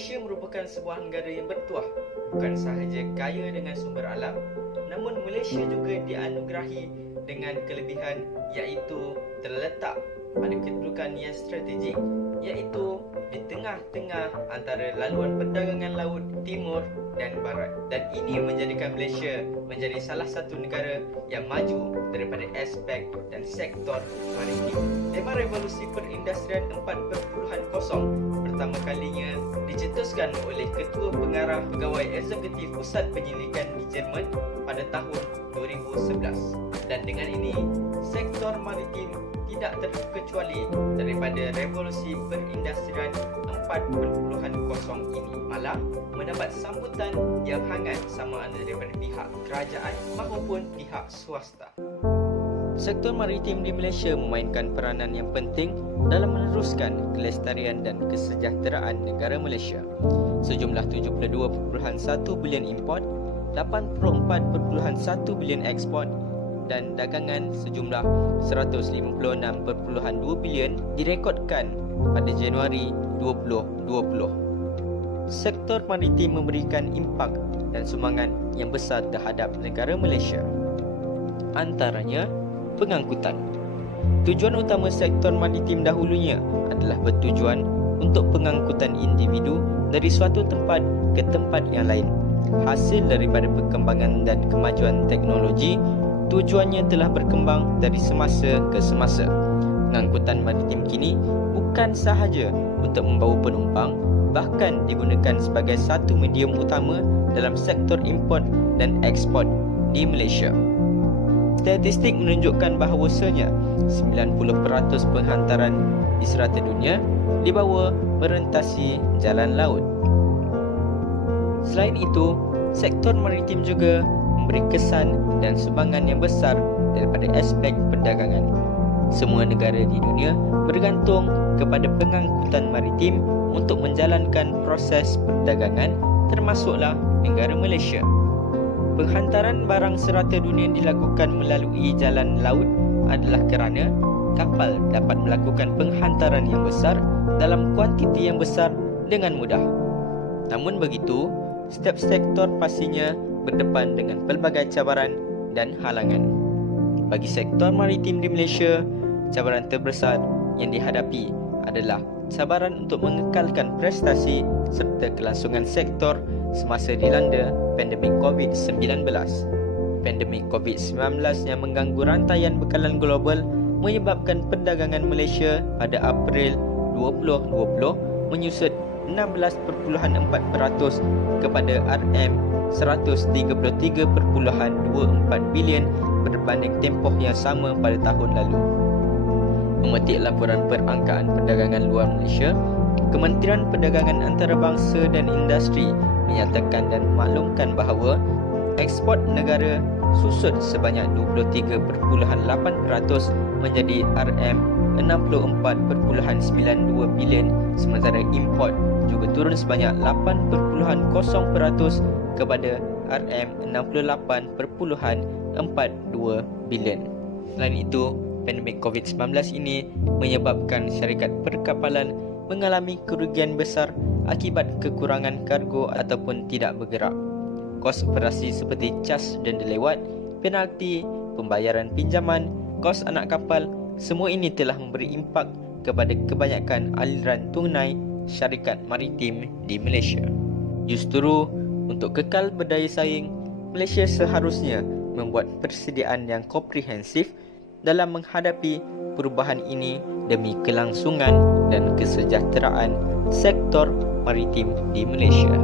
Malaysia merupakan sebuah negara yang bertuah, bukan sahaja kaya dengan sumber alam, namun Malaysia juga dianugerahi dengan kelebihan iaitu terletak pada kedudukan yang strategik, iaitu di tengah-tengah antara laluan perdagangan laut timur dan barat. Dan ini menjadikan Malaysia menjadi salah satu negara yang maju daripada aspek dan sektor maritim. Tema Revolusi Perindustrian 4.0 pertama kalinya dicetuskan oleh Ketua Pengarah Pegawai Eksekutif Pusat Penyelidikan di Jerman pada tahun 2011. Dan dengan ini, sektor maritim tidak terkecuali daripada revolusi perindustrian 4.0 ini, malah mendapat sambutan yang hangat sama ada daripada pihak kerajaan maupun pihak swasta. Sektor maritim di Malaysia memainkan peranan yang penting dalam meneruskan kelestarian dan kesejahteraan negara Malaysia. Sejumlah 72.1 bilion import, 84.1 bilion ekspor dan dagangan sejumlah 156.2 bilion direkodkan pada Januari 2020. Sektor maritim memberikan impak dan sumbangan yang besar terhadap negara Malaysia. Antaranya, pengangkutan. Tujuan utama sektor maritim dahulunya adalah bertujuan untuk pengangkutan individu dari suatu tempat ke tempat yang lain. Hasil daripada perkembangan dan kemajuan teknologi, tujuannya telah berkembang dari semasa ke semasa. Pengangkutan maritim kini bukan sahaja untuk membawa penumpang, bahkan digunakan sebagai satu medium utama dalam sektor import dan ekspor di Malaysia. Statistik menunjukkan bahawasanya 90% penghantaran di serata dunia dibawa merentasi jalan laut. Selain itu, sektor maritim juga memberi kesan dan sumbangan yang besar daripada aspek perdagangan. Semua negara di dunia bergantung kepada pengangkutan maritim untuk menjalankan proses perdagangan, termasuklah negara Malaysia. Penghantaran barang serata dunia dilakukan melalui jalan laut adalah kerana kapal dapat melakukan penghantaran yang besar dalam kuantiti yang besar dengan mudah. Namun begitu, setiap sektor pastinya berdepan dengan pelbagai cabaran dan halangan. Bagi sektor maritim di Malaysia, cabaran terbesar yang dihadapi adalah cabaran untuk mengekalkan prestasi serta kelangsungan sektor semasa dilanda pandemik COVID-19. Pandemik COVID-19 yang mengganggu rantaian bekalan global menyebabkan perdagangan Malaysia pada April 2020 menyusut 16.4% kepada RM133.24 bilion berbanding tempoh yang sama pada tahun lalu. Memetik laporan perangkaan perdagangan luar Malaysia, Kementerian Perdagangan Antarabangsa dan Industri menyatakan dan memaklumkan bahawa ekspor negara susut sebanyak 23.8% menjadi RM64.92 bilion, sementara import juga turun sebanyak 8.0% kepada RM68.42 bilion. Selain itu, pandemik COVID-19 ini menyebabkan syarikat perkapalan mengalami kerugian besar akibat kekurangan kargo ataupun tidak bergerak. Kos operasi seperti cas denda lewat, penalti, pembayaran pinjaman, kos anak kapal, semua ini telah memberi impak kepada kebanyakan aliran tunai syarikat maritim di Malaysia. Justru, untuk kekal berdaya saing, Malaysia seharusnya membuat persediaan yang komprehensif dalam menghadapi perubahan ini demi kelangsungan dan kesejahteraan sektor maritim di Malaysia.